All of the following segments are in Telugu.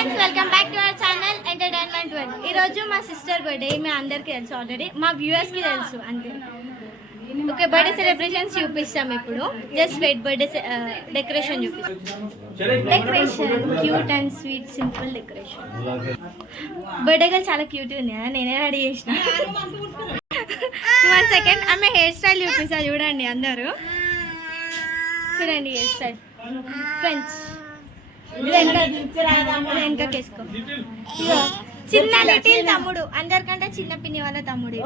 Friends welcome back to our channel entertainment world. ఈరోజు మా సిస్టర్ బర్త్డే. మీ అందరికీ తెలుసు, ఆల్రెడీ మా వ్యూవర్స్కి తెలుసు అంతే. ఓకే, బర్త్డే సెలబ్రేషన్స్ చూపిస్తాం ఇప్పుడు. జస్ట్ వెయిట్, బర్త్డే డెకరేషన్ చూపిస్తాం. Decoration cute and sweet simple decoration. Birthday girl చాలా క్యూట్ ఉంది కదా, నేనే రెడీ చేసిన. 1 సెకండ్, ఆమె హెయిర్ స్టైల్ చూపిస్తా చూడండి అందరూ. చూడండి హెయిర్ స్టైల్ ఫ్రెండ్స్. వెనకేసుకో. చిన్న లిటిల్ తమ్ముడు, అందరికంటే చిన్న పిన్ని వాళ్ళ తమ్ముడు.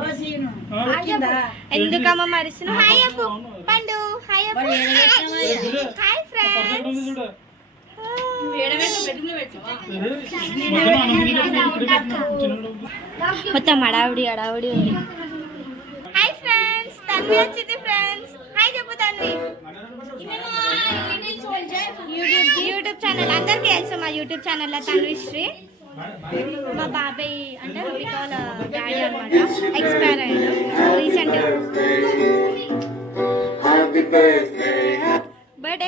ఎందుకమ్మ మరుస్తున్నావు? హాయ్ అప్పు పండు. హాయ్ అప్పు. Hi friends. మొత్తం అడావుడి అడావుడి ఉంది. హాయ్ ఫ్రెండ్స్, తన్వి వచ్చింది ఫ్రెండ్స్. హాయ్ చెప్పు తన్వి. యూట్యూబ్ ఛానల్ అందరికీ తెలుసు, మా యూట్యూబ్ ఛానల్లో తన్విశ్రీ. మా బాబాయ్ అంటే రుబికా వాళ్ళ డాడీ అనమాట, ఎక్స్పైర్ అయ్యాడు రీసెంట్. బర్త్డే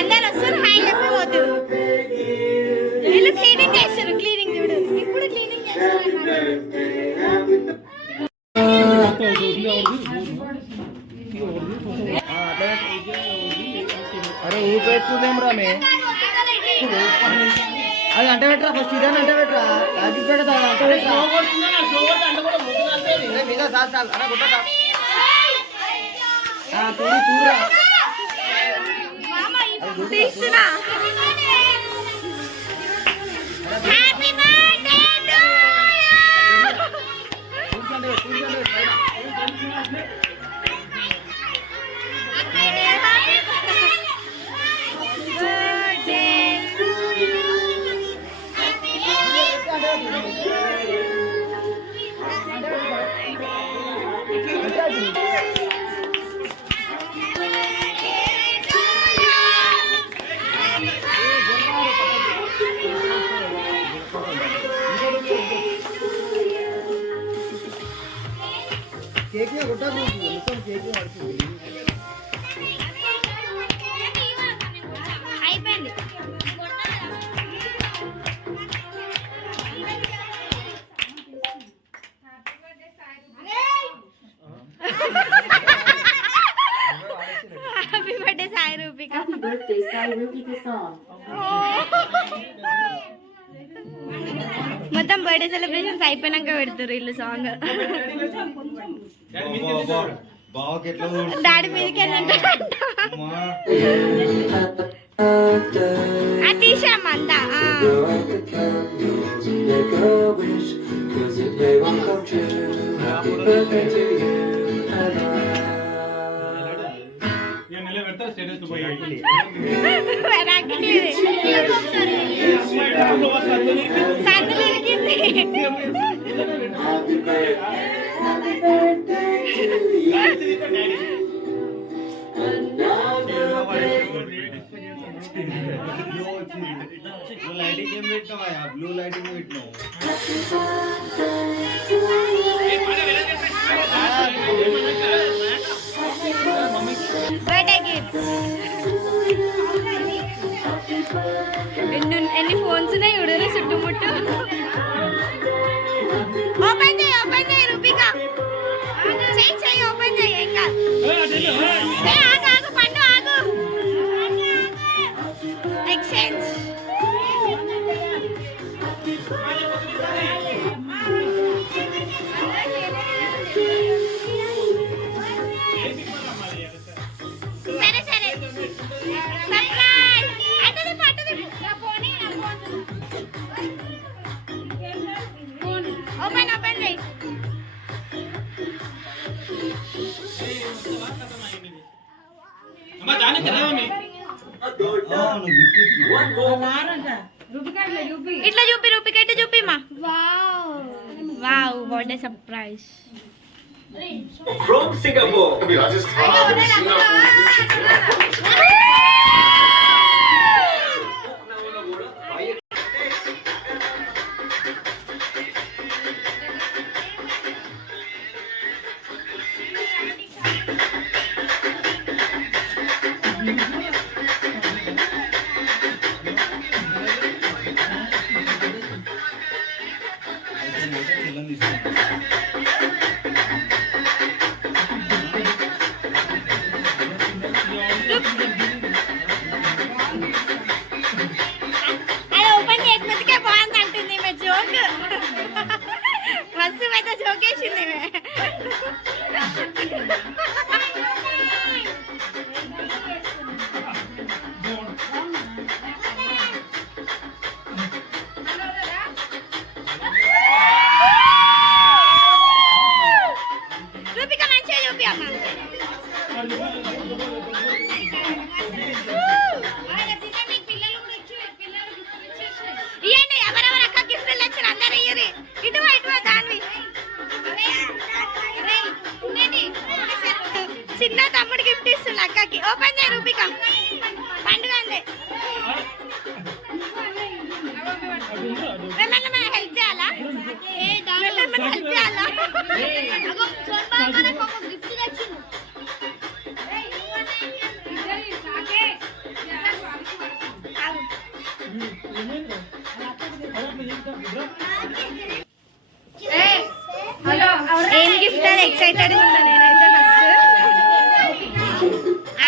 అందరు వస్తారు, హాయ్ చెప్పిపోతారు. వీళ్ళు క్లీనింగ్ చేస్తారు, క్లీనింగ్ చూడు ఇప్పుడు క్లీనింగ్ చేస్తారు అన్నమాట. అరే ఊపేస్తుందేమ్రా మే అది అంట పెట్టరా, ఫస్ట్ ఇదే అంట పెట్టరా, అది పెడతా అంట పెట్టరా. చూడరా అయిపోయింది. Happy birthday Sai Roopika. మొత్తం బర్త్డే సెలబ్రేషన్స్ అయిపోయినాక పెడతారు వీళ్ళు సాంగ్. డాడీ మీదకి తీసాం అంతా. సందులు ఇరికింది. లైటింగ్ ఏం పెట్టినావా? బ్లూ లైటింగ్ పెట్టినావు. బర్త్డే గిఫ్ట్స్ ఎన్ని ఫోన్స్ ఉన్నాయి చూడరు చుట్టుముట్టు. ఓపెన్ చేయి రూపిక, చెయ్యి ఓపెన్ చేయి. ఏం కాదు, ఆగు పండు ఆగు. ఎక్స్చేంజ్. సరే సర్ప్రైజ్. అంటే పట్టదు. ఓపెన్ చేయి. ఇట్లా చూపి రూపిక, ఇట్లా చూపి మా. Wow birthday surprise from Singapore. అది ఓపెన్ చేయకపోతే బాగుంది అంటుంది ఈమె జోక్. మస్తు అయితే జోక్ వేసింది ఈమె. రూపిక మంచిగా చూపి అమ్మ. ఇవ్వండి ఎవరెవరు అక్క గిఫ్ట్లు తెచ్చిన అందరు ఇయ్యరి. ఇటువా ఇటువా దాన్ని. చిన్న తమ్ముడు గిఫ్ట్ ఇస్తున్నా అక్కకి. ఓపెన్ చేయ రూపిక. పండుగ అందే. ఏమన్నా హెల్ప్ చేయాలా? హెల్ప్ చేయాలా? గిఫ్ట్ తెచ్చింది. ఏం గిఫ్ట్ అని ఎక్సైటెడ్ ఉన్నా నేనైతే. ఫస్ట్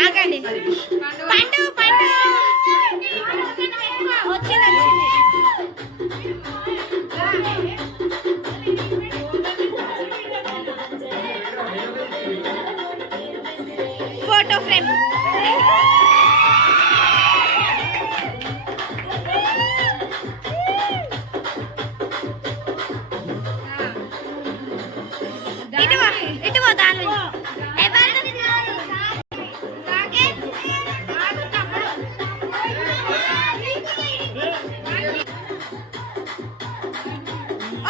ఆగండి. పండు పండు వచ్చింది వచ్చింది. Photo frame. ఇటువో దాని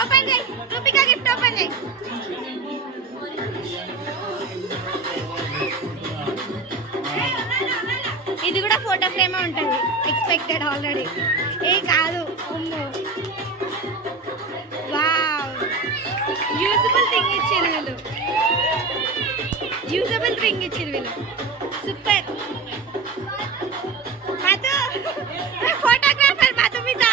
ఓపెన్ చేయి రూపిక. గిఫ్ట్ ఓపెన్ చేయి. ఇది కూడా ఫోటో ఫ్రేమ్ ఉంటుంది. Expected already. ఏ కాదు అమ్మో. వావ్ యూజబుల్ థింగ్ ఇచ్చారు వీళ్ళు. యూజబుల్ థింగ్ ఇచ్చారు వీళ్ళు. సూపర్. మధు ఫోటోగ్రాఫర్ మధు మీద.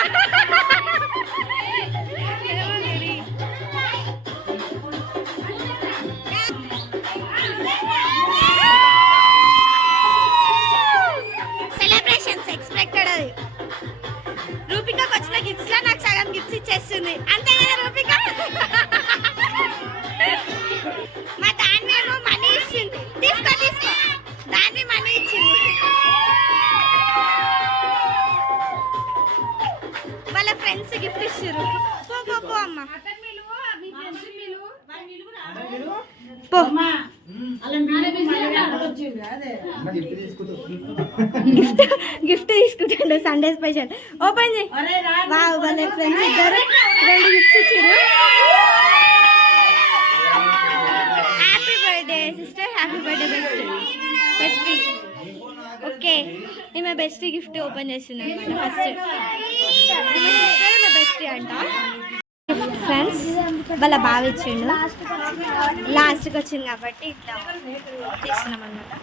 Celebrations expected. అది రూపికకి వచ్చిన గిఫ్ట్స్ లో నాకు సగం గిఫ్ట్స్ ఇచ్చేస్తుంది. అంతే కదా రూపిక? మా దాన్ని ఏమో మనీ ఇచ్చింది. తీసుకో తీసుకో. దాన్ని మనీ ఇచ్చింది. వాళ్ళ ఫ్రెండ్స్ గిఫ్ట్ ఇస్తారు. పో పో పో అమ్మ పో. గిఫ్ట్ తీసుకుంటాడు సండే స్పెషల్. ఓపెన్ చేయి. వావ్ వాళ్ళ ఫ్రెండ్స్ ఇద్దరు 2 గిఫ్ట్స్ ఇచ్చారు. Happy birthday sister. Happy birthday bestie. Okay ఈమె బెస్టీ గిఫ్ట్ ఓపెన్ చేసింది అనమాట. ఫస్ట్ ఈమె సిస్టర్ ఈమె బెస్టీ అంట. ఫ్రెండ్స్ వాళ్ళ బాగా ఇచ్చిండు. లాస్ట్కి వచ్చింది కాబట్టి ఇట్లా తీసుకున్నాం అనమాట.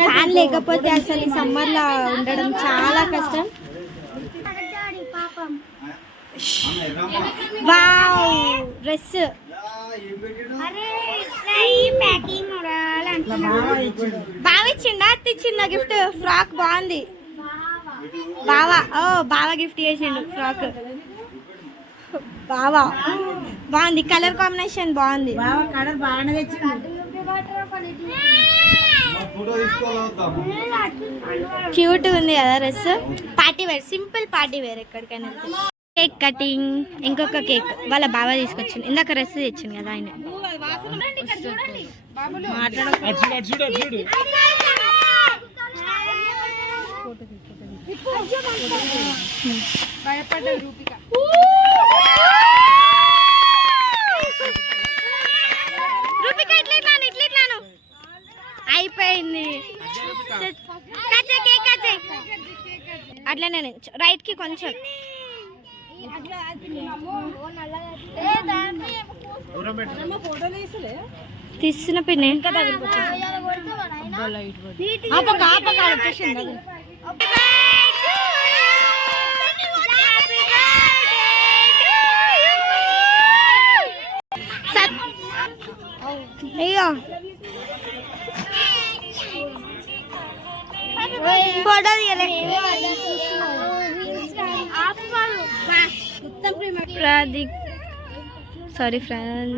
ఫ్యాన్ లేకపోతే అసలు ఈ సమ్మర్లో ఉండడం చాలా కష్టం. వావ్ డ్రెస్ బాగా ఇచ్చిండా? తెచ్చిందా గిఫ్ట్? ఫ్రాక్ బాగుంది. బావా బావా గిఫ్ట్ చేసిండు ఫ్రాక్. బావా బాగుంది. కలర్ కాంబినేషన్ బాగుంది. క్యూట్ ఉంది కదా dress. Party wear, simple party wear ఎక్కడికైనా. Cake cutting. ఇంకొక కేక్ వాళ్ళ బావ తీసుకొచ్చింది. ఇందాక డ్రెస్ తెచ్చింది కదా ఆయన. రూపిక ఇట్లా అయిపోయింది. అట్లనే రైట్ కి కొంచెం తీస్తున్న పిన్నే అయ్యో ఫోటో తీయలే ప్రదీప్ సారీ ఫ్రెండ్